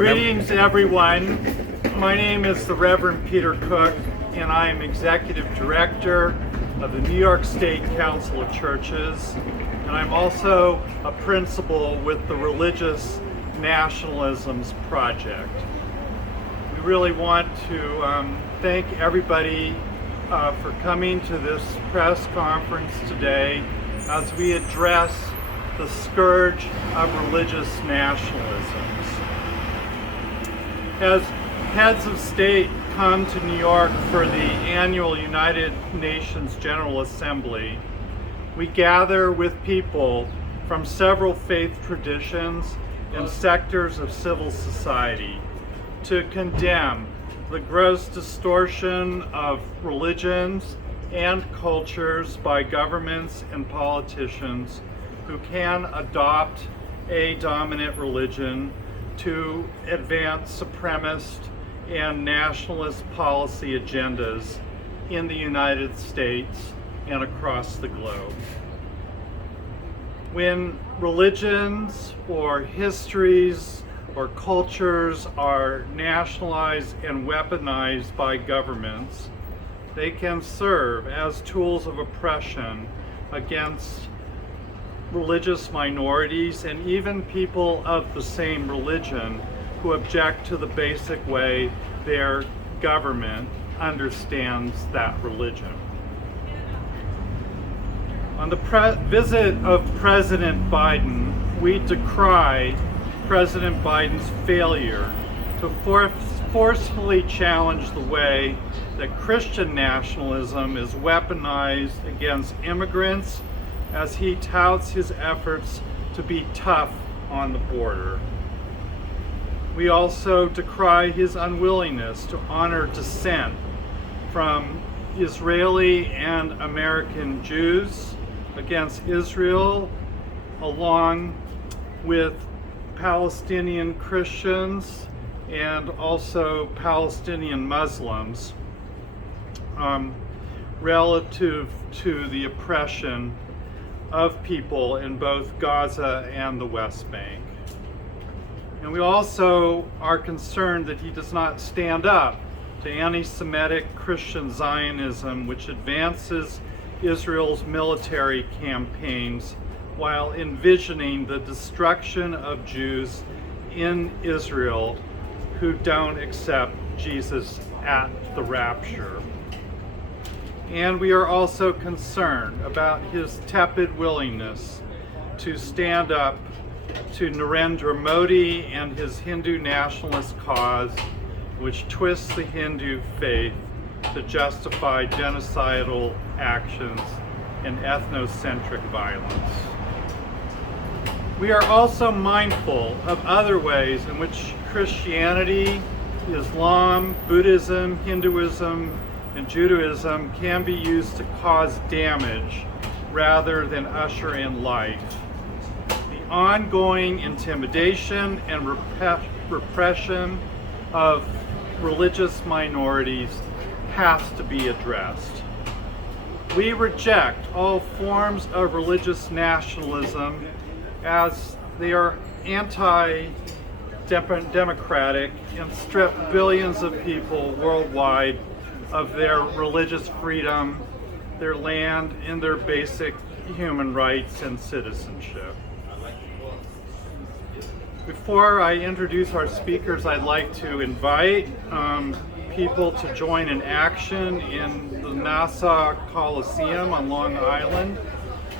Greetings, everyone. My name is the Reverend Peter Cook, and I am Executive Director of the New York State Council of Churches, and I'm also a principal with the Religious Nationalisms Project. We really want to thank everybody for coming to this press conference today as we address the scourge of religious nationalisms. As heads of state come to New York for the annual United Nations General Assembly, we gather with people from several faith traditions and sectors of civil society to condemn the gross distortion of religions and cultures by governments and politicians who can adopt a dominant religion to advance supremacist and nationalist policy agendas in the United States and across the globe. When religions or histories or cultures are nationalized and weaponized by governments, they can serve as tools of oppression against religious minorities and even people of the same religion who object to the basic way their government understands that religion. On the visit of President Biden, we decry President Biden's failure to forcefully challenge the way that Christian nationalism is weaponized against immigrants as he touts his efforts to be tough on the border. We also decry his unwillingness to honor dissent from Israeli and American Jews against Israel, along with Palestinian Christians and also Palestinian Muslims, relative to the oppression of people in both Gaza and the West Bank. And we also are concerned that he does not stand up to anti-Semitic Christian Zionism, which advances Israel's military campaigns while envisioning the destruction of Jews in Israel who don't accept Jesus at the rapture. And we are also concerned about his tepid willingness to stand up to Narendra Modi and his Hindu nationalist cause, which twists the Hindu faith to justify genocidal actions and ethnocentric violence. We are also mindful of other ways in which Christianity, Islam, Buddhism, Hinduism, and Judaism can be used to cause damage rather than usher in life. The ongoing intimidation and repression of religious minorities has to be addressed. We reject all forms of religious nationalism as they are anti-democratic and strip billions of people worldwide of their religious freedom, their land, and their basic human rights and citizenship. Before I introduce our speakers, I'd like to invite people to join in action in the Nassau Coliseum on Long Island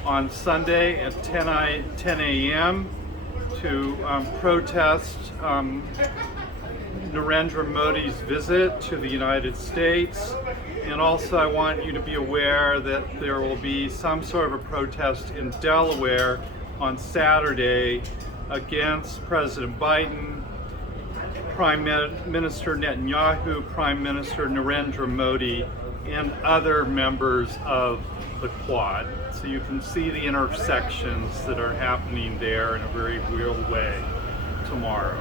on Sunday at 10 a.m. to protest Narendra Modi's visit to the United States. And also I want you to be aware that there will be some sort of a protest in Delaware on Saturday against President Biden, Prime Minister Netanyahu, Prime Minister Narendra Modi, and other members of the Quad. So you can see the intersections that are happening there in a very real way tomorrow.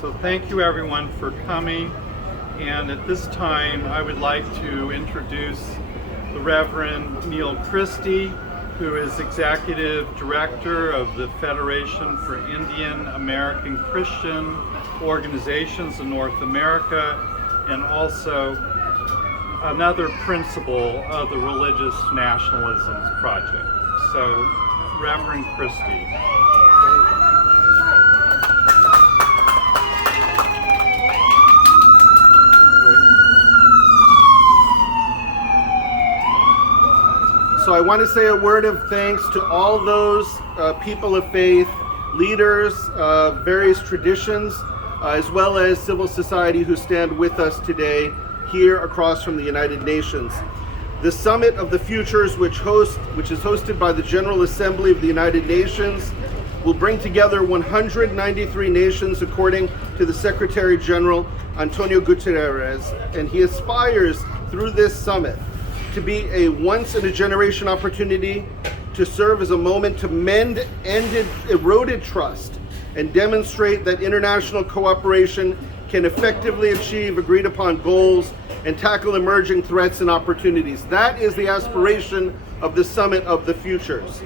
So thank you everyone for coming, and at this time I would like to introduce the Reverend Neil Christie, who is Executive Director of the Federation for Indian American Christian Organizations in North America, and also another principal of the Religious Nationalisms Project. So, Reverend Christie. So I want to say a word of thanks to all those people of faith, leaders of various traditions, as well as civil society who stand with us today here across from the United Nations. The Summit of the Futures, which is hosted by the General Assembly of the United Nations, will bring together 193 nations according to the Secretary General Antonio Guterres, and he aspires through this summit to be a once-in-a-generation opportunity to serve as a moment to mend eroded trust and demonstrate that international cooperation can effectively achieve agreed-upon goals and tackle emerging threats and opportunities. That is the aspiration of the Summit of the Futures.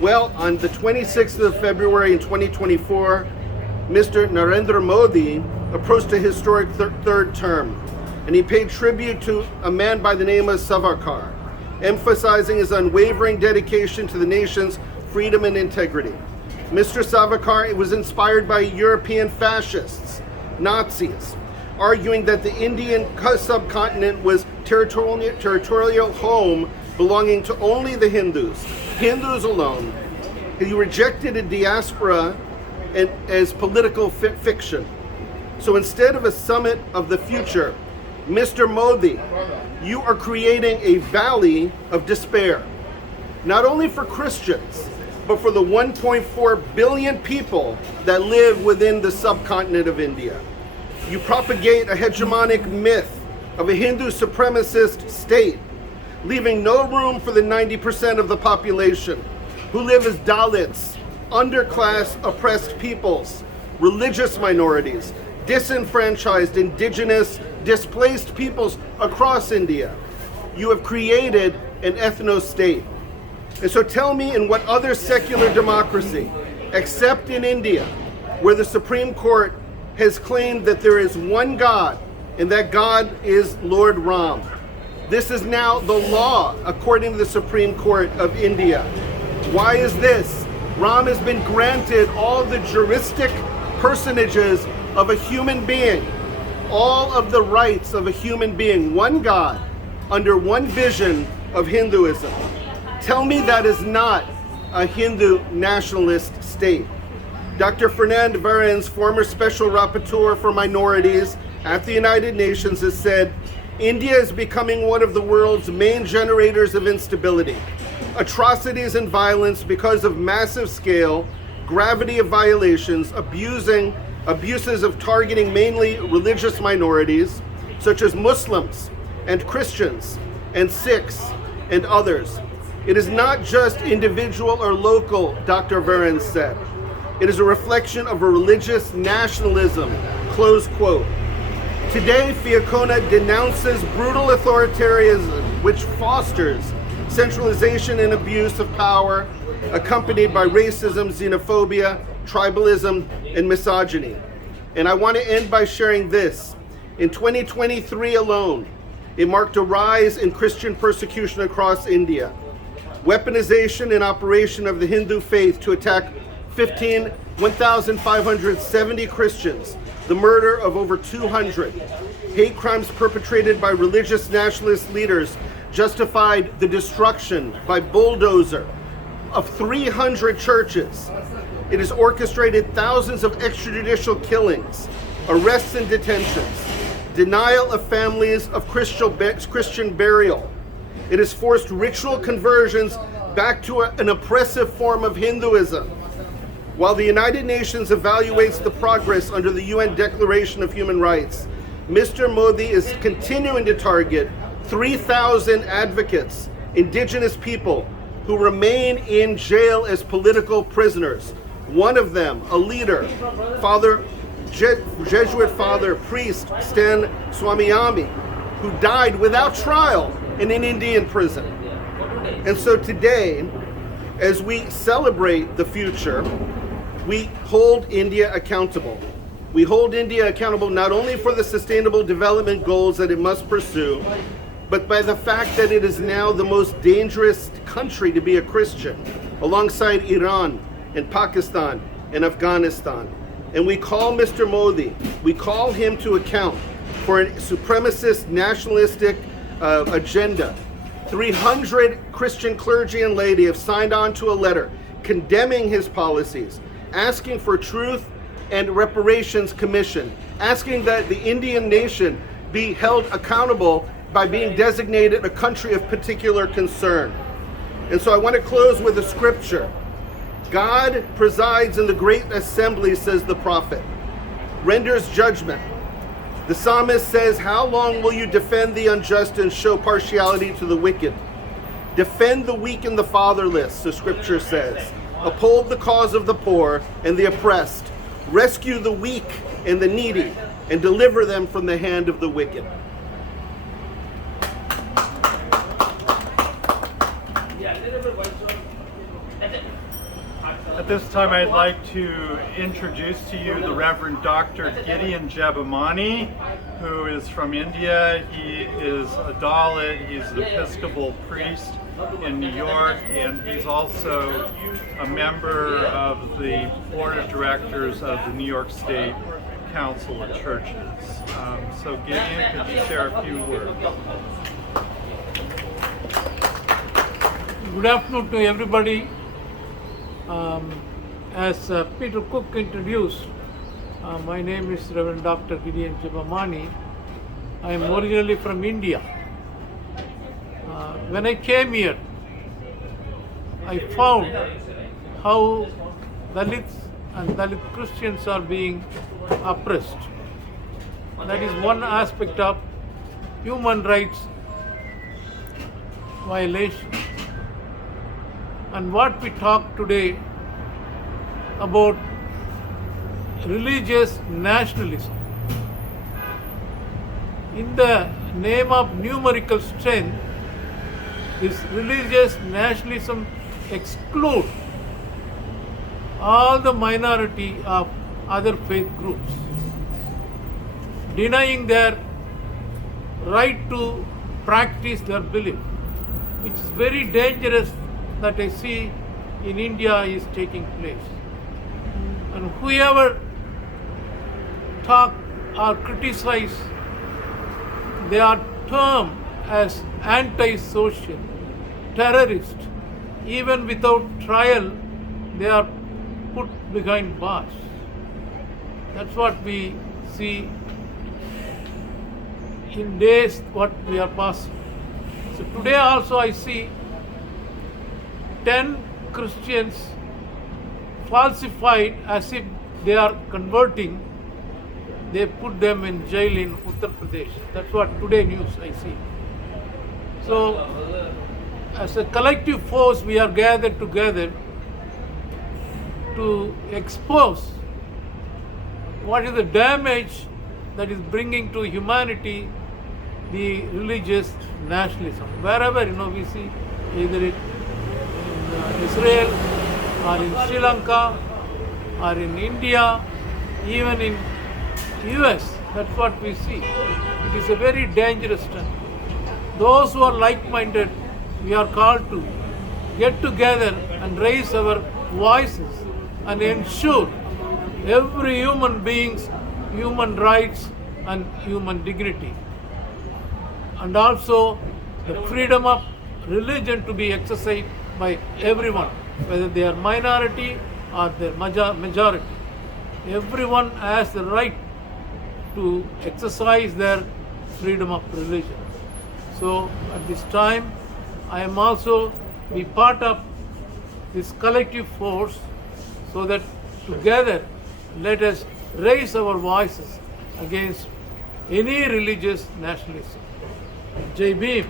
Well, on the 26th of February in 2024, Mr. Narendra Modi approached a historic third term, and he paid tribute to a man by the name of Savarkar, emphasizing his unwavering dedication to the nation's freedom and integrity. Mr. Savarkar was inspired by European fascists, Nazis, arguing that the Indian subcontinent was territorial home belonging to only the Hindus alone. He rejected a diaspora as political fiction. So instead of a summit of the future, Mr. Modi, you are creating a valley of despair, not only for Christians, but for the 1.4 billion people that live within the subcontinent of India. You propagate a hegemonic myth of a Hindu supremacist state, leaving no room for the 90% of the population who live as Dalits, underclass oppressed peoples, religious minorities, disenfranchised, indigenous, displaced peoples across India. You have created an ethno-state. And so tell me, in what other secular democracy, except in India, where the Supreme Court has claimed that there is one God, and that God is Lord Ram. This is now the law, according to the Supreme Court of India. Why is this? Ram has been granted all the juristic personages of a human being, all of the rights of a human being, one God, under one vision of Hinduism. Tell me that is not a Hindu nationalist state. Dr. Fernand Varens, former Special Rapporteur for Minorities at the United Nations, has said, India is becoming one of the world's main generators of instability, atrocities and violence because of massive scale, gravity of violations, abuses of targeting mainly religious minorities, such as Muslims and Christians and Sikhs and others. It is not just individual or local, Dr. Varens said. It is a reflection of a religious nationalism, close quote. Today, Fiacona denounces brutal authoritarianism, which fosters centralization and abuse of power, accompanied by racism, xenophobia, tribalism, and misogyny. And I want to end by sharing this. In 2023 alone, it marked a rise in Christian persecution across India. Weaponization and operation of the Hindu faith to attack 1,570 Christians, the murder of over 200, hate crimes perpetrated by religious nationalist leaders justified the destruction by bulldozer of 300 churches. It has orchestrated thousands of extrajudicial killings, arrests and detentions, denial of families of Christian burial. It has forced ritual conversions back to an oppressive form of Hinduism. While the United Nations evaluates the progress under the UN Declaration of Human Rights, Mr. Modi is continuing to target 3,000 advocates, indigenous people, who remain in jail as political prisoners. One of them, a leader, Jesuit father, priest Stan Swamiyami, who died without trial in an Indian prison. And so today, as we celebrate the future, we hold India accountable. We hold India accountable not only for the sustainable development goals that it must pursue, but by the fact that it is now the most dangerous country to be a Christian, alongside Iran and Pakistan and Afghanistan. And we call Mr. Modi, we call him to account for a supremacist, nationalistic agenda. 300 Christian clergy and laity have signed on to a letter condemning his policies, asking for truth and reparations commission, asking that the Indian nation be held accountable by being designated a country of particular concern. And so I want to close with a scripture. God presides in the great assembly, says the prophet, renders judgment. The psalmist says, how long will you defend the unjust and show partiality to the wicked? Defend the weak and the fatherless, the scripture says. Uphold the cause of the poor and the oppressed. Rescue the weak and the needy, and deliver them from the hand of the wicked. At this time, I'd like to introduce to you the Reverend Dr. Gideon Jebamani, who is from India. He is a Dalit, he's an Episcopal priest in New York, and he's also a member of the board of directors of the New York State Council of Churches. So Gideon, could you share a few words? Good afternoon to everybody. As Peter Cook introduced, my name is Reverend Dr. Gideon Jebamani. I am originally from India. When I came here, I found how Dalits and Dalit Christians are being oppressed. That is one aspect of human rights violation. And what we talk today about religious nationalism. In the name of numerical strength, this religious nationalism excludes all the minority of other faith groups, denying their right to practice their belief, which is very dangerous that I see in India is taking place. And whoever talk or criticize, they are termed as anti-social, terrorist. Even without trial, they are put behind bars. That's what we see in days what we are passing. So today also I see 10 Christians falsified as if they are converting. They put them in jail in Uttar Pradesh. That's what today news I see. So as a collective force we are gathered together to expose what is the damage that is bringing to humanity the religious nationalism. Wherever we see either in Israel or in Sri Lanka or in India, even in US, that's what we see. It is a very dangerous time. Those who are like-minded, we are called to get together and raise our voices and ensure every human being's human rights and human dignity. And also the freedom of religion to be exercised by everyone, whether they are minority or they are majority. Everyone has the right to exercise their freedom of religion. So at this time, I am also be part of this collective force so that together let us raise our voices against any religious nationalism. Jai Bhim.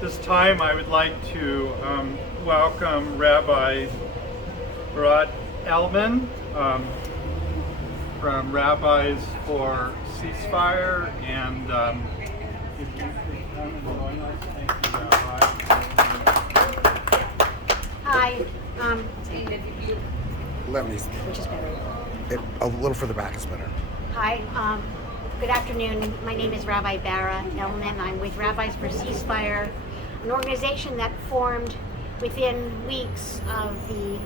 This time I would like to welcome Rabbi Barat Elman from Rabbis for Ceasefire and if you could come and join us. Thank you, Rabbi. Hi, Let me. which is better? A little further back is better. Hi, good afternoon. My name is Rabbi Bara Elman. I'm with Rabbis for Ceasefire, an organization that formed within weeks of the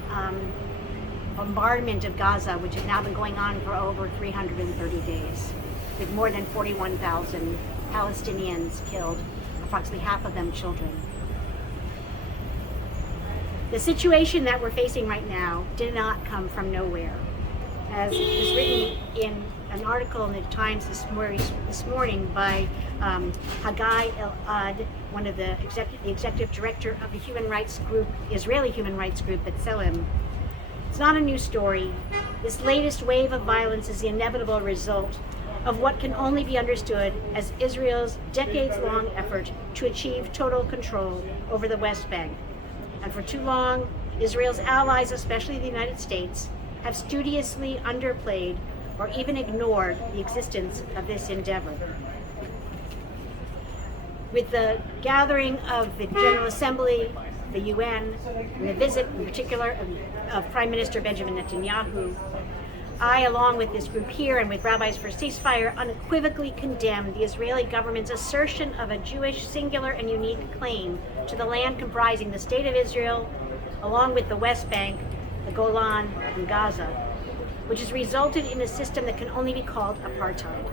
bombardment of Gaza, which has now been going on for over 330 days, with more than 41,000 Palestinians killed, approximately half of them children. The situation that we're facing right now did not come from nowhere. As was written in an article in the Times this morning by Haggai El-Ad, one of the executive director of the human rights group, Israeli human rights group B'Tselem. It's not a new story. This latest wave of violence is the inevitable result of what can only be understood as Israel's decades-long effort to achieve total control over the West Bank. And for too long, Israel's allies, especially the United States, have studiously underplayed or even ignored the existence of this endeavor. With the gathering of the General Assembly, the UN, and the visit in particular of Prime Minister Benjamin Netanyahu, I, along with this group here and with Rabbis for Ceasefire, unequivocally condemn the Israeli government's assertion of a Jewish singular and unique claim to the land comprising the State of Israel, along with the West Bank, the Golan, and Gaza, which has resulted in a system that can only be called apartheid,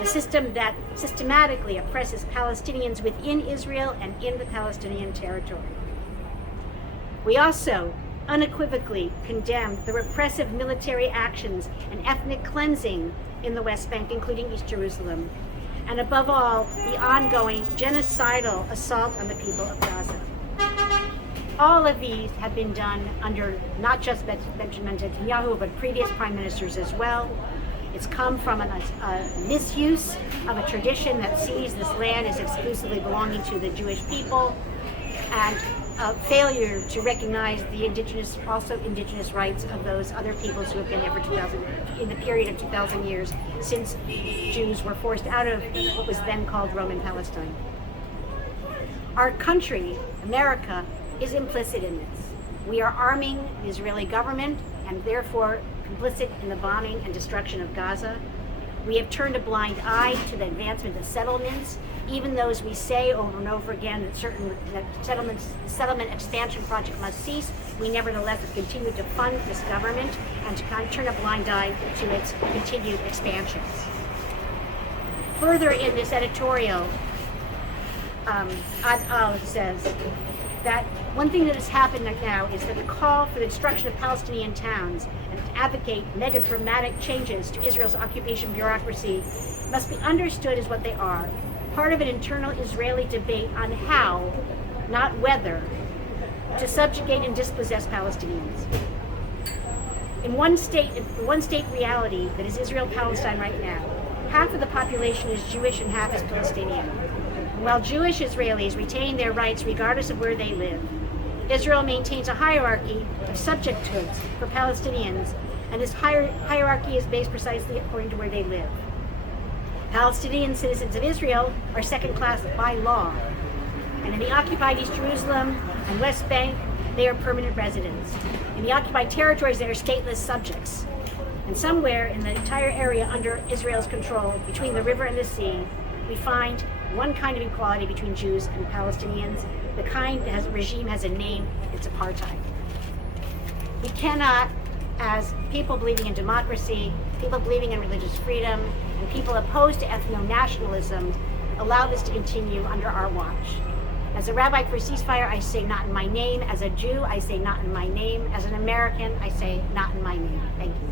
a system that systematically oppresses Palestinians within Israel and in the Palestinian territory. We also unequivocally condemn the repressive military actions and ethnic cleansing in the West Bank, including East Jerusalem, and above all, the ongoing genocidal assault on the people of Gaza. All of these have been done under not just Benjamin Netanyahu, but previous prime ministers as well. It's come from a misuse of a tradition that sees this land as exclusively belonging to the Jewish people, and a failure to recognize the indigenous rights of those other peoples who have been there for in the period of 2,000 years since Jews were forced out of what was then called Roman Palestine. Our country, America, is implicit in this. We are arming the Israeli government and therefore complicit in the bombing and destruction of Gaza. We have turned a blind eye to the advancement of settlements, even those we say over and over again that settlement expansion project must cease. We nevertheless have continued to fund this government and to turn a blind eye to its continued expansions. Further in this editorial, Ad-al says that one thing that has happened right now is that the call for the destruction of Palestinian towns and to advocate mega-dramatic changes to Israel's occupation bureaucracy must be understood as what they are, part of an internal Israeli debate on how, not whether, to subjugate and dispossess Palestinians. In one state reality that is Israel-Palestine right now, half of the population is Jewish and half is Palestinian. And while Jewish Israelis retain their rights regardless of where they live, Israel maintains a hierarchy of subjecthoods for Palestinians, and this hierarchy is based precisely according to where they live. Palestinian citizens of Israel are second class by law, and in the occupied East Jerusalem and West Bank, they are permanent residents. In the occupied territories, they are stateless subjects. And somewhere in the entire area under Israel's control, between the river and the sea, we find one kind of equality between Jews and Palestinians. The kind that the regime has a name, it's apartheid. We cannot, as people believing in democracy, people believing in religious freedom, and people opposed to ethno-nationalism, allow this to continue under our watch. As a rabbi for ceasefire, I say not in my name. As a Jew, I say not in my name. As an American, I say not in my name. Thank you.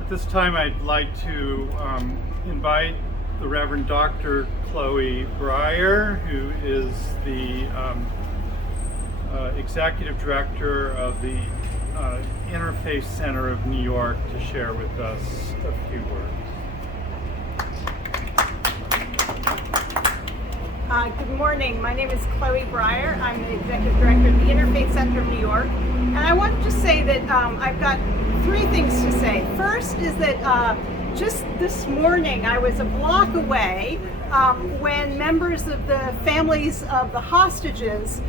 At this time, I'd like to invite the Reverend Dr. Chloe Breyer, who is the Executive Director of the Interfaith Center of New York, to share with us a few words. Good morning. My name is Chloe Breyer. I'm the Executive Director of the Interfaith Center of New York. And I want to just say that I've got three things to say. First is that just this morning I was a block away when members of the families of the hostages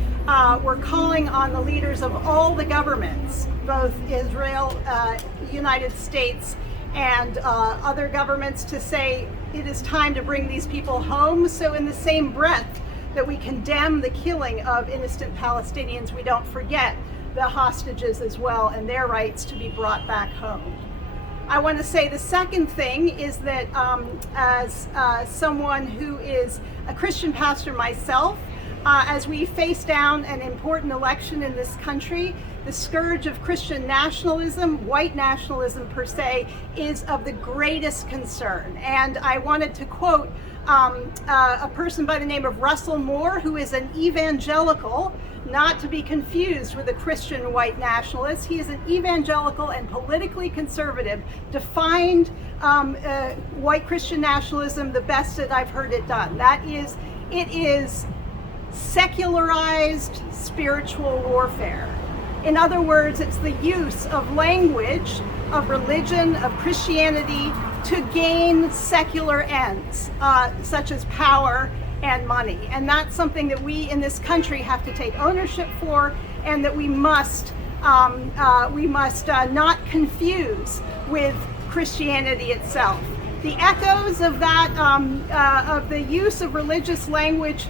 were calling on the leaders of all the governments, both Israel, United States, and other governments, to say it is time to bring these people home. So in the same breath that we condemn the killing of innocent Palestinians, we don't forget the hostages as well and their rights to be brought back home. I want to say the second thing is that as someone who is a Christian pastor myself, as we face down an important election in this country, the scourge of Christian nationalism, white nationalism per se, is of the greatest concern. And I wanted to quote a person by the name of Russell Moore, who is an evangelical, not to be confused with a Christian white nationalist. He is an evangelical and politically conservative, defined white Christian nationalism the best that I've heard it done. It is secularized spiritual warfare. In other words, it's the use of language, of religion, of Christianity to gain secular ends, such as power and money. And that's something that we in this country have to take ownership for, and that we must not confuse with Christianity itself. The echoes of that, of the use of religious language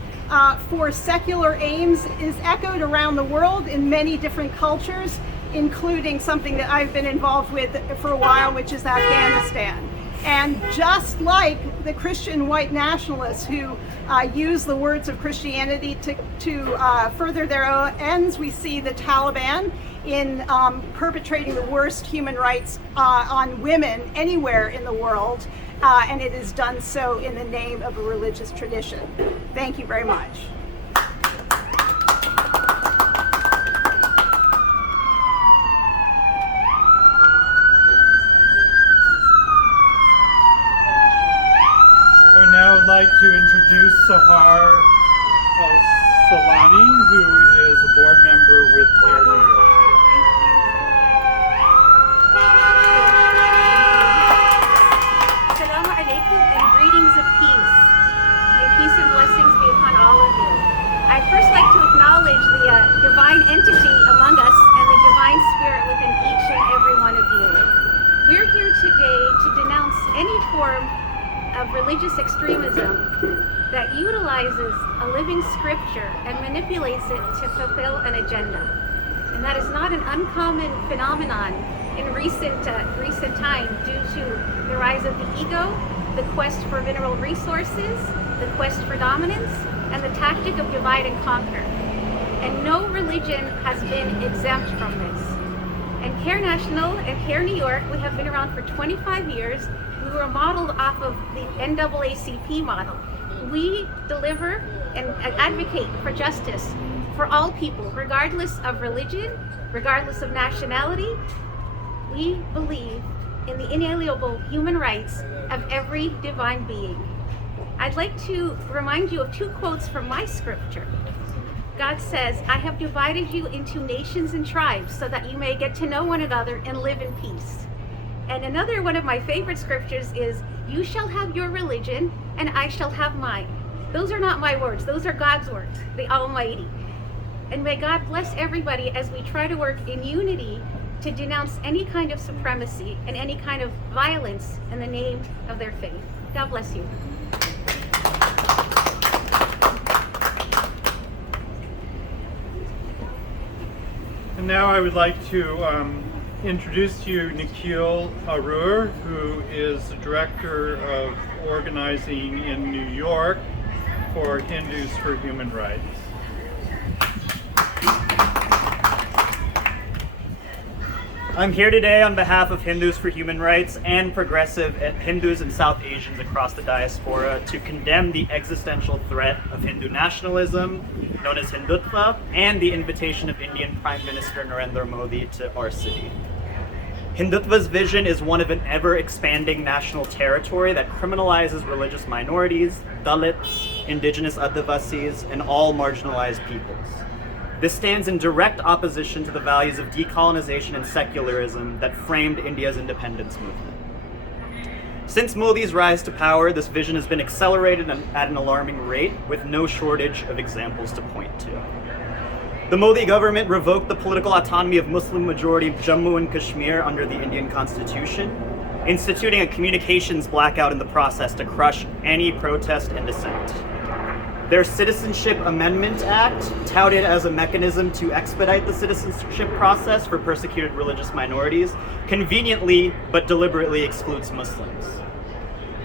for secular aims is echoed around the world in many different cultures, including something that I've been involved with for a while, which is Afghanistan. And just like the Christian white nationalists who use the words of Christianity to further their own ends, we see the Taliban in perpetrating the worst human rights on women anywhere in the world. And it is done so in the name of a religious tradition. Thank you very much. I would now like to introduce Sahar Al-Salani, who is a board member with CARE New York. Assalamu alaikum and greetings of peace. May peace and blessings be upon all of you. I'd first like to acknowledge the divine entity among us and the divine spirit within each and every one of you. We're here today to denounce any form of religious extremism that utilizes a living scripture and manipulates it to fulfill an agenda. And that is not an uncommon phenomenon in recent time due to the rise of the ego, the quest for mineral resources, the quest for dominance, and the tactic of divide and conquer. And no religion has been exempt from this. And CARE National and CARE New York, we have been around for 25 years. We were modeled off of the NAACP model. We deliver and advocate for justice for all people, regardless of religion, regardless of nationality. We believe in the inalienable human rights of every divine being. I'd like to remind you of two quotes from my scripture. God says, "I have divided you into nations and tribes so that you may get to know one another and live in peace." And another one of my favorite scriptures is, "You shall have your religion and I shall have mine." Those are not my words, those are God's words, the Almighty. And may God bless everybody as we try to work in unity to denounce any kind of supremacy and any kind of violence in the name of their faith. God bless you. And now I would like to introduce to you Nikhil Arur, who is the Director of Organizing in New York for Hindus for Human Rights. I'm here today on behalf of Hindus for Human Rights and progressive Hindus and South Asians across the diaspora to condemn the existential threat of Hindu nationalism, known as Hindutva, and the invitation of Indian Prime Minister Narendra Modi to our city. Hindutva's vision is one of an ever-expanding national territory that criminalizes religious minorities, Dalits, indigenous Adivasis, and all marginalized peoples. This stands in direct opposition to the values of decolonization and secularism that framed India's independence movement. Since Modi's rise to power, this vision has been accelerated at an alarming rate, with no shortage of examples to point to. The Modi government revoked the political autonomy of Muslim-majority Jammu and Kashmir under the Indian Constitution, instituting a communications blackout in the process to crush any protest and dissent. Their Citizenship Amendment Act, touted as a mechanism to expedite the citizenship process for persecuted religious minorities, conveniently but deliberately excludes Muslims.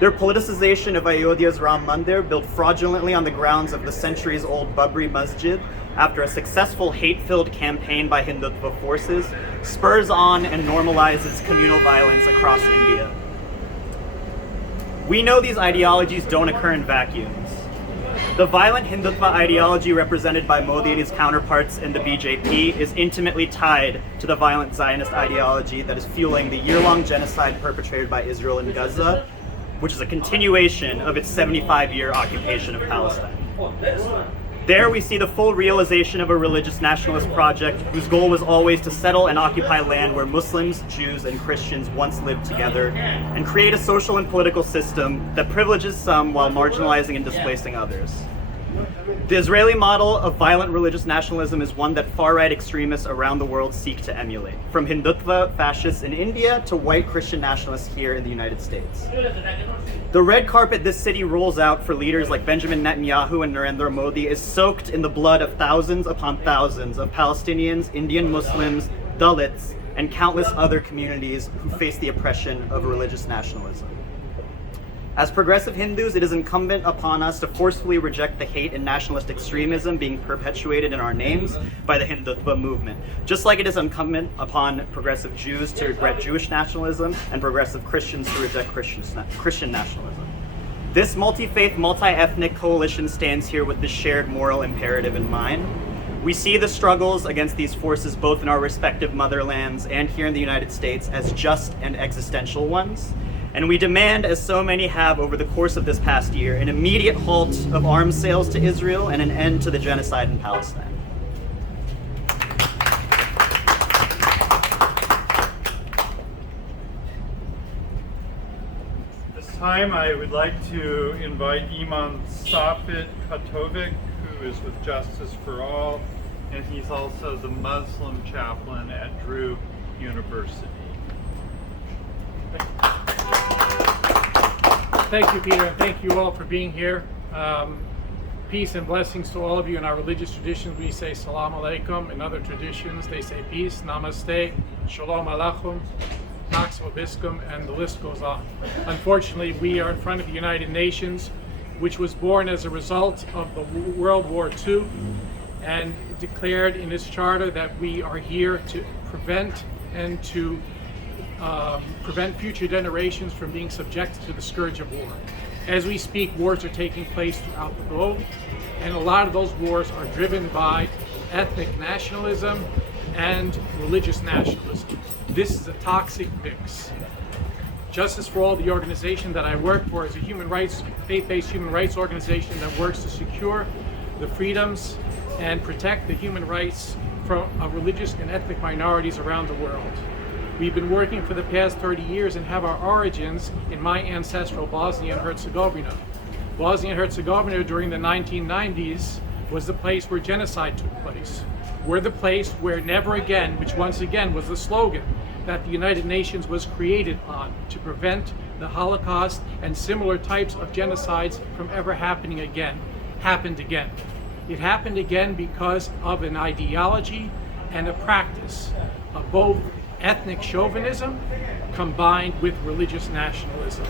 Their politicization of Ayodhya's Ram Mandir, built fraudulently on the grounds of the centuries-old Babri Masjid, after a successful hate-filled campaign by Hindutva forces, spurs on and normalizes communal violence across India. We know these ideologies don't occur in vacuums. The violent Hindutva ideology represented by Modi and his counterparts in the BJP is intimately tied to the violent Zionist ideology that is fueling the year-long genocide perpetrated by Israel in Gaza, which is a continuation of its 75-year occupation of Palestine. There we see the full realization of a religious nationalist project whose goal was always to settle and occupy land where Muslims, Jews, and Christians once lived together, and create a social and political system that privileges some while marginalizing and displacing others. The Israeli model of violent religious nationalism is one that far-right extremists around the world seek to emulate, from Hindutva fascists in India to white Christian nationalists here in the United States. The red carpet this city rolls out for leaders like Benjamin Netanyahu and Narendra Modi is soaked in the blood of thousands upon thousands of Palestinians, Indian Muslims, Dalits, and countless other communities who face the oppression of religious nationalism. As progressive Hindus, it is incumbent upon us to forcefully reject the hate and nationalist extremism being perpetuated in our names by the Hindutva movement, just like it is incumbent upon progressive Jews to regret Jewish nationalism and progressive Christians to reject Christian nationalism. This multi-faith, multi-ethnic coalition stands here with this shared moral imperative in mind. We see the struggles against these forces both in our respective motherlands and here in the United States as just and existential ones. And we demand, as so many have over the course of this past year, an immediate halt of arms sales to Israel and an end to the genocide in Palestine. This time I would like to invite Imam Safed Katovic, who is with Justice for All, and he's also the Muslim chaplain at Drew University. Thank you, Peter, and thank you all for being here. Peace and blessings to all of you. In our religious traditions, we say Salam Alaikum. In other traditions, they say peace, Namaste, Shalom Alaikum, Pax Vobiscum, and the list goes on. Unfortunately, we are in front of the United Nations, which was born as a result of the World War II and declared in its charter that we are here to prevent and to prevent future generations from being subjected to the scourge of war. As we speak, wars are taking place throughout the globe, and a lot of those wars are driven by ethnic nationalism and religious nationalism. This is a toxic mix. Justice for All, the organization that I work for, is a human rights, faith-based human rights organization that works to secure the freedoms and protect the human rights of religious and ethnic minorities around the world. We've been working for the past 30 years and have our origins in my ancestral Bosnia and Herzegovina. Bosnia and Herzegovina during the 1990s was the place where genocide took place. We're the place where never again, which once again was the slogan that the United Nations was created on, to prevent the Holocaust and similar types of genocides from ever happening again, happened again. It happened again because of an ideology and a practice of both ethnic chauvinism combined with religious nationalism.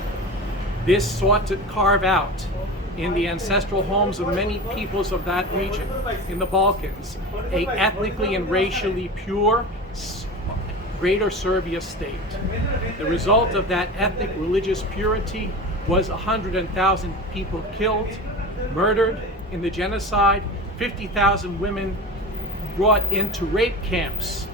This sought to carve out in the ancestral homes of many peoples of that region, in the Balkans, a ethnically and racially pure Greater Serbia state. The result of that ethnic religious purity was 100,000 people killed, murdered in the genocide, 50,000 women brought into rape camps,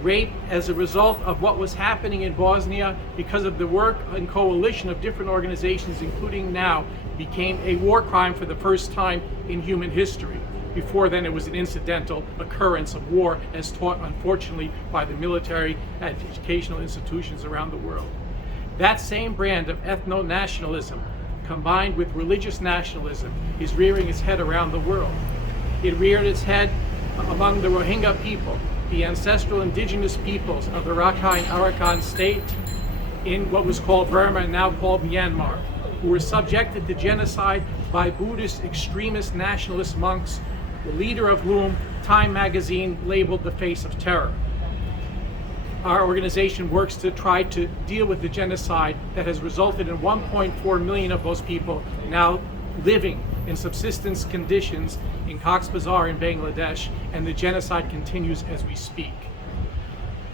rape as a result of what was happening in Bosnia because of the work and coalition of different organizations, including now became a war crime for the first time in human history. Before then, it was an incidental occurrence of war, as taught, unfortunately, by the military and educational institutions around the world. That same brand of ethno-nationalism, combined with religious nationalism, is rearing its head around the world. It reared its head among the Rohingya people, the ancestral indigenous peoples of the Rakhine Arakan state in what was called Burma and now called Myanmar, who were subjected to genocide by Buddhist extremist nationalist monks, the leader of whom Time magazine labeled the face of terror. Our organization works to try to deal with the genocide that has resulted in 1.4 million of those people now living in subsistence conditions in Cox's Bazar in Bangladesh, and the genocide continues as we speak.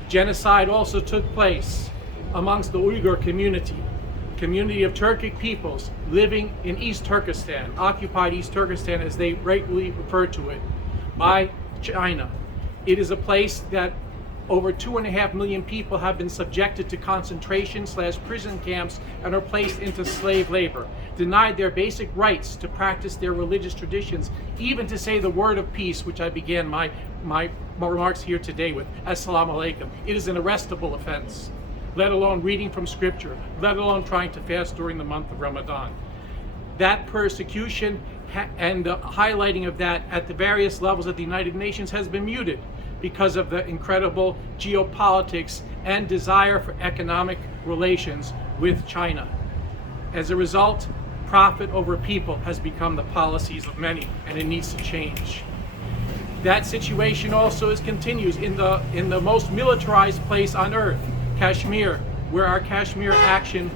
Genocide also took place amongst the Uyghur community of Turkic peoples living in East Turkestan, occupied East Turkestan as they rightly refer to it, by China. It is a place that over 2.5 million people have been subjected to concentration/prison camps and are placed into slave labor, denied their basic rights to practice their religious traditions, even to say the word of peace, which I began my remarks here today with, Assalamu alaikum. It is an arrestable offense, let alone reading from scripture, let alone trying to fast during the month of Ramadan. That persecution and the highlighting of that at the various levels of the United Nations has been muted because of the incredible geopolitics and desire for economic relations with China. As a result, profit over people has become the policies of many, and it needs to change. That situation also continues in the most militarized place on earth, Kashmir, where our Kashmir Action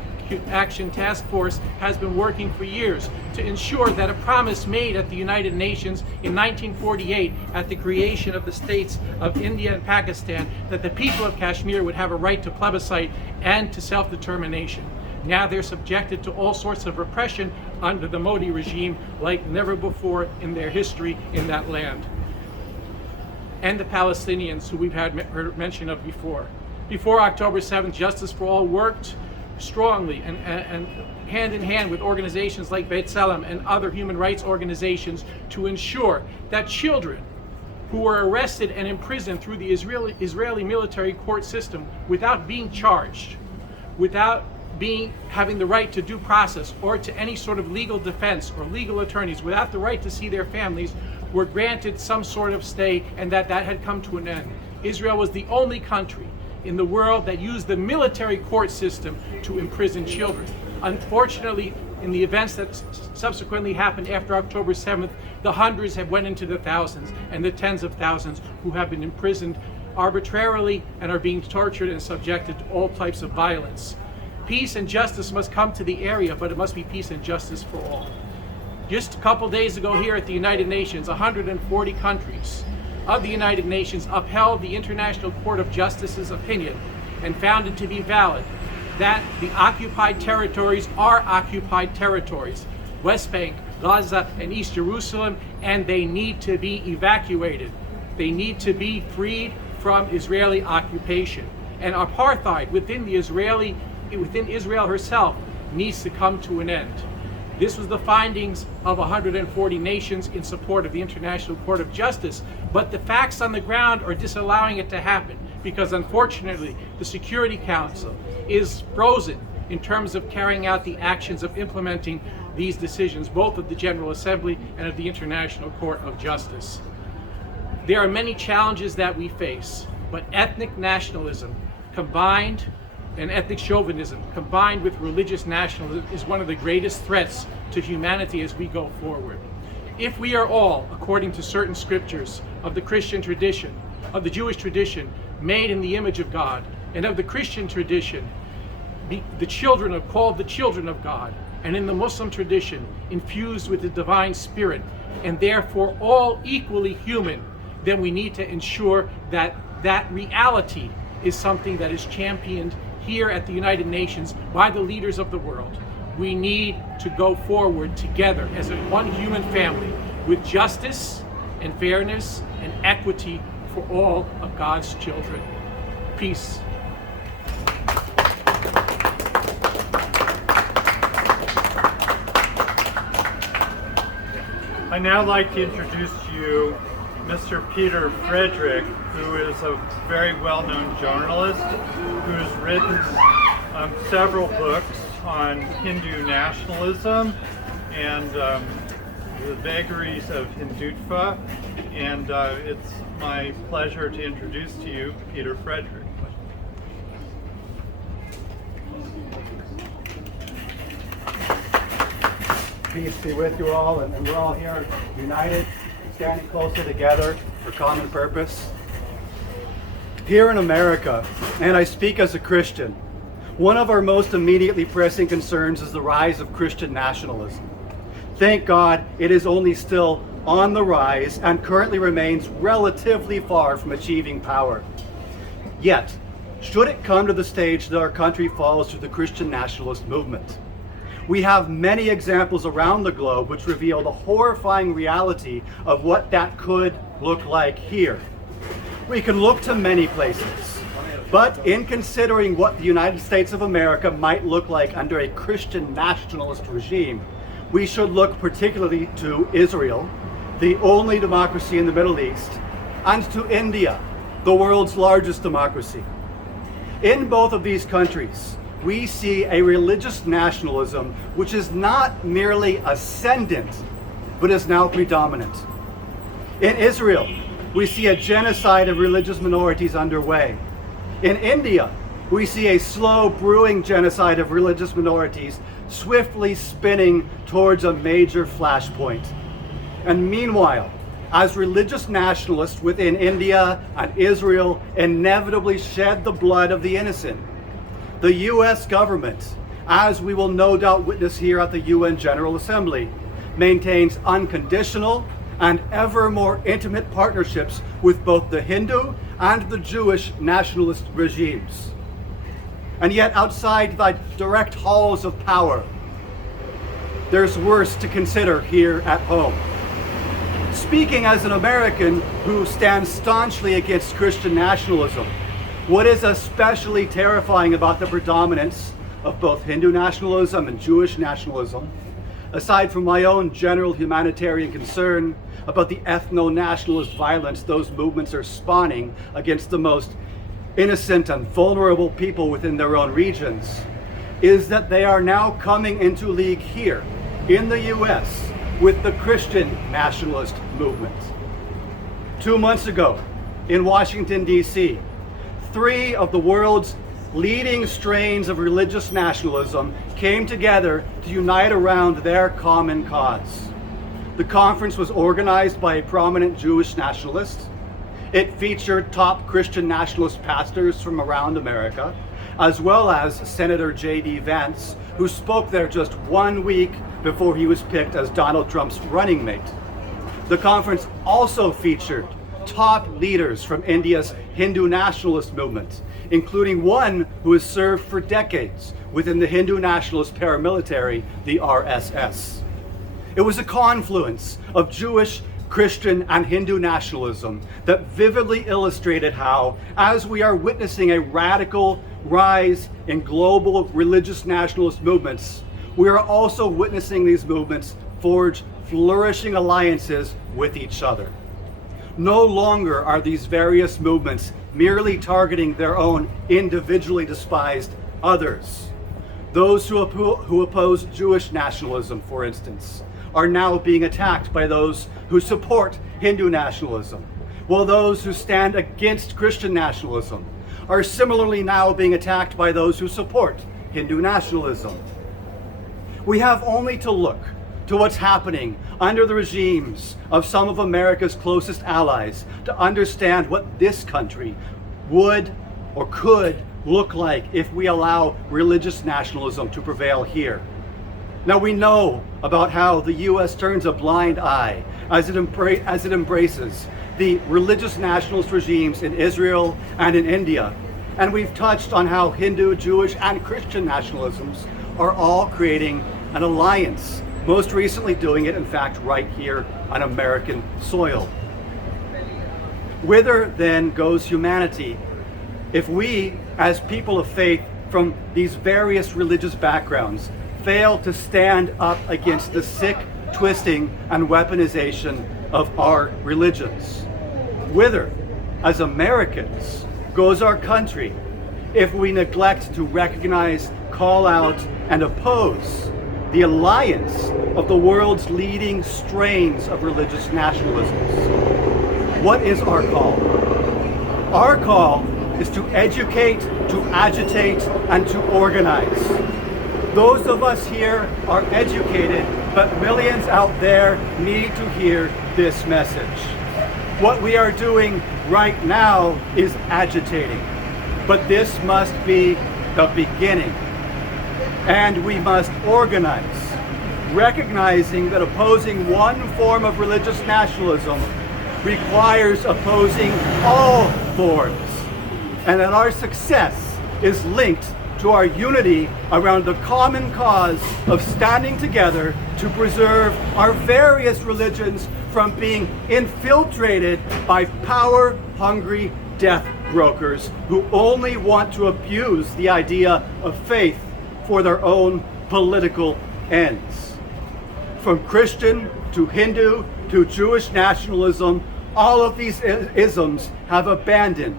Task Force has been working for years to ensure that a promise made at the United Nations in 1948 at the creation of the states of India and Pakistan, that the people of Kashmir would have a right to plebiscite and to self-determination. Now they're subjected to all sorts of repression under the Modi regime like never before in their history in that land. And the Palestinians, who we've heard mention of before. Before October 7th, Justice for All worked strongly and hand in hand with organizations like Beit Salem and other human rights organizations to ensure that children who were arrested and imprisoned through the Israeli military court system without being charged, without having the right to due process or to any sort of legal defense or legal attorneys, without the right to see their families, were granted some sort of stay, and that had come to an end. Israel was the only country in the world that used the military court system to imprison children. Unfortunately, in the events that subsequently happened after October 7th, the hundreds have went into the thousands and the tens of thousands who have been imprisoned arbitrarily and are being tortured and subjected to all types of violence. Peace and justice must come to the area, but it must be peace and justice for all. Just a couple days ago here at the United Nations, 140 countries of the United Nations upheld the International Court of Justice's opinion and found it to be valid that the occupied territories are occupied territories, West Bank, Gaza, and East Jerusalem, and they need to be evacuated. They need to be freed from Israeli occupation. And apartheid within Israel herself needs to come to an end. This was the findings of 140 nations in support of the International Court of Justice, but the facts on the ground are disallowing it to happen because, unfortunately, the Security Council is frozen in terms of carrying out the actions of implementing these decisions, both of the General Assembly and of the International Court of Justice. There are many challenges that we face, but ethnic nationalism combined and ethnic chauvinism combined with religious nationalism is one of the greatest threats to humanity as we go forward. If we are all, according to certain scriptures of the Christian tradition, of the Jewish tradition, made in the image of God, and of the Christian tradition, called the children of God, and in the Muslim tradition, infused with the divine spirit, and therefore all equally human, then we need to ensure that that reality is something that is championed here at the United Nations by the leaders of the world. We need to go forward together as one human family with justice and fairness and equity for all of God's children. Peace. I now like to introduce to you Mr. Peter Frederick, who is a very well-known journalist who has written several books on Hindu nationalism and the vagaries of Hindutva, and it's my pleasure to introduce to you Peter Frederick. Peace be with you all, and we're all here united, standing closer together for common purpose. Here in America, and I speak as a Christian, one of our most immediately pressing concerns is the rise of Christian nationalism. Thank God it is only still on the rise and currently remains relatively far from achieving power. Yet, should it come to the stage that our country falls to the Christian nationalist movement, we have many examples around the globe which reveal the horrifying reality of what that could look like here. We can look to many places, but in considering what the United States of America might look like under a Christian nationalist regime, we should look particularly to Israel, the only democracy in the Middle East, and to India, the world's largest democracy. In both of these countries, we see a religious nationalism which is not merely ascendant, but is now predominant. In Israel, we see a genocide of religious minorities underway. In India, we see a slow brewing genocide of religious minorities swiftly spinning towards a major flashpoint. And meanwhile, as religious nationalists within India and Israel inevitably shed the blood of the innocent, the US government, as we will no doubt witness here at the UN General Assembly, maintains unconditional and ever more intimate partnerships with both the Hindu and the Jewish nationalist regimes. And yet outside the direct halls of power, there's worse to consider here at home. Speaking as an American who stands staunchly against Christian nationalism, what is especially terrifying about the predominance of both Hindu nationalism and Jewish nationalism, aside from my own general humanitarian concern about the ethno-nationalist violence those movements are spawning against the most innocent and vulnerable people within their own regions, is that they are now coming into league here in the US with the Christian nationalist movement. 2 months ago in Washington, D.C., 3 of the world's leading strains of religious nationalism came together to unite around their common cause. The conference was organized by a prominent Jewish nationalist. It featured top Christian nationalist pastors from around America, as well as Senator J.D. Vance, who spoke there just 1 week before he was picked as Donald Trump's running mate. The conference also featured top leaders from India's Hindu nationalist movement, including one who has served for decades within the Hindu nationalist paramilitary, the RSS. It was a confluence of Jewish, Christian, and Hindu nationalism that vividly illustrated how, as we are witnessing a radical rise in global religious nationalist movements, we are also witnessing these movements forge flourishing alliances with each other. No longer are these various movements merely targeting their own individually despised others. Those who oppose Jewish nationalism, for instance, are now being attacked by those who support Hindu nationalism, while those who stand against Christian nationalism are similarly now being attacked by those who support Hindu nationalism. We have only to look to what's happening under the regimes of some of America's closest allies to understand what this country would or could look like if we allow religious nationalism to prevail here. Now, we know about how the US turns a blind eye as it embraces the religious nationalist regimes in Israel and in India. And we've touched on how Hindu, Jewish, and Christian nationalisms are all creating an alliance, most recently doing it, in fact, right here on American soil. Whither then goes humanity if we, as people of faith from these various religious backgrounds, fail to stand up against the sick, twisting, and weaponization of our religions. Whither, as Americans, goes our country if we neglect to recognize, call out, and oppose the alliance of the world's leading strains of religious nationalisms? What is our call? Our call is to educate, to agitate, and to organize. Those of us here are educated, but millions out there need to hear this message. What we are doing right now is agitating, but this must be the beginning. And we must organize, recognizing that opposing one form of religious nationalism requires opposing all forms, and that our success is linked to our unity around the common cause of standing together to preserve our various religions from being infiltrated by power-hungry death brokers who only want to abuse the idea of faith for their own political ends. From Christian to Hindu to Jewish nationalism, all of these isms have abandoned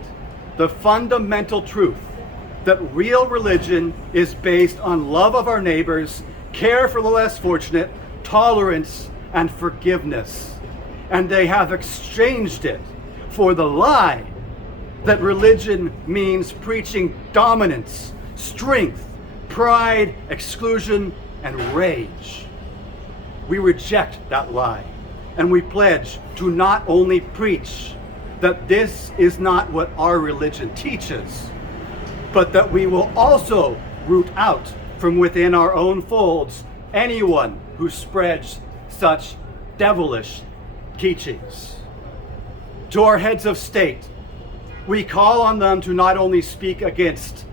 the fundamental truth that real religion is based on love of our neighbors, care for the less fortunate, tolerance, and forgiveness. And they have exchanged it for the lie that religion means preaching dominance, strength, pride, exclusion, and rage. We reject that lie, and we pledge to not only preach that this is not what our religion teaches, but that we will also root out from within our own folds anyone who spreads such devilish teachings. To our heads of state, we call on them to not only speak against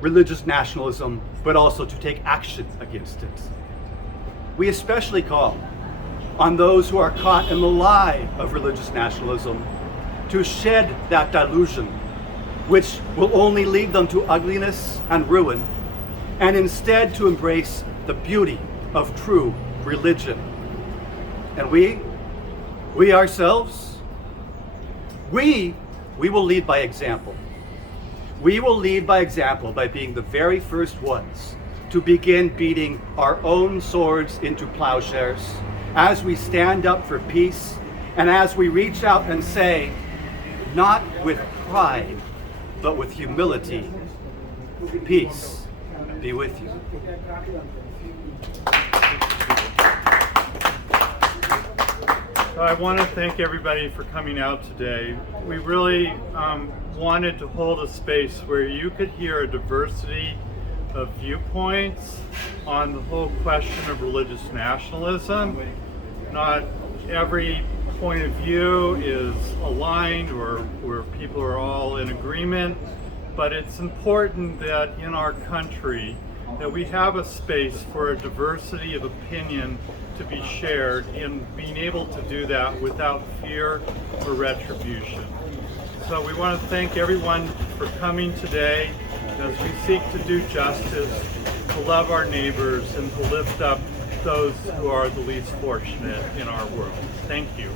religious nationalism, but also to take action against it. We especially call on those who are caught in the lie of religious nationalism to shed that delusion, which will only lead them to ugliness and ruin, and instead to embrace the beauty of true religion. And we ourselves, we will lead by example. We will lead by example by being the very first ones to begin beating our own swords into plowshares as we stand up for peace and as we reach out and say, not with pride, but with humility, peace be with you. I want to thank everybody for coming out today. We really wanted to hold a space where you could hear a diversity of viewpoints on the whole question of religious nationalism. Not every point of view is aligned or where people are all in agreement, but it's important that in our country that we have a space for a diversity of opinion to be shared, and being able to do that without fear or retribution. So we want to thank everyone for coming today as we seek to do justice, to love our neighbors, and to lift up those who are the least fortunate in our world. Thank you.